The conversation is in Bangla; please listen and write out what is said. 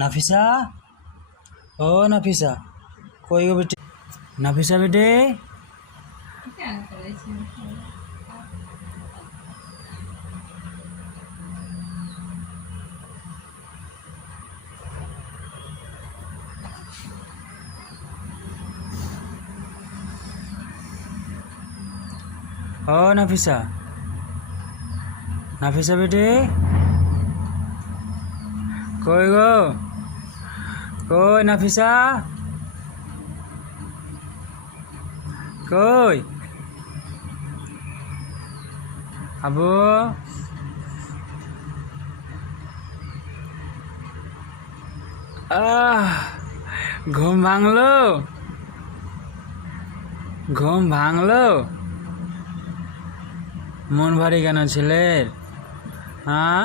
নাফিসা, ও নাফিসা, কই গো বেটি? নাফিসা বেটে, ও নাফিসা, নাফিসা বেটে, কই গো, কই নাফিসা, কই আবু, ঘুম ভাঙলো, ঘুম ভাঙলো, মন ভারী কেন ছেলের? হ্যাঁ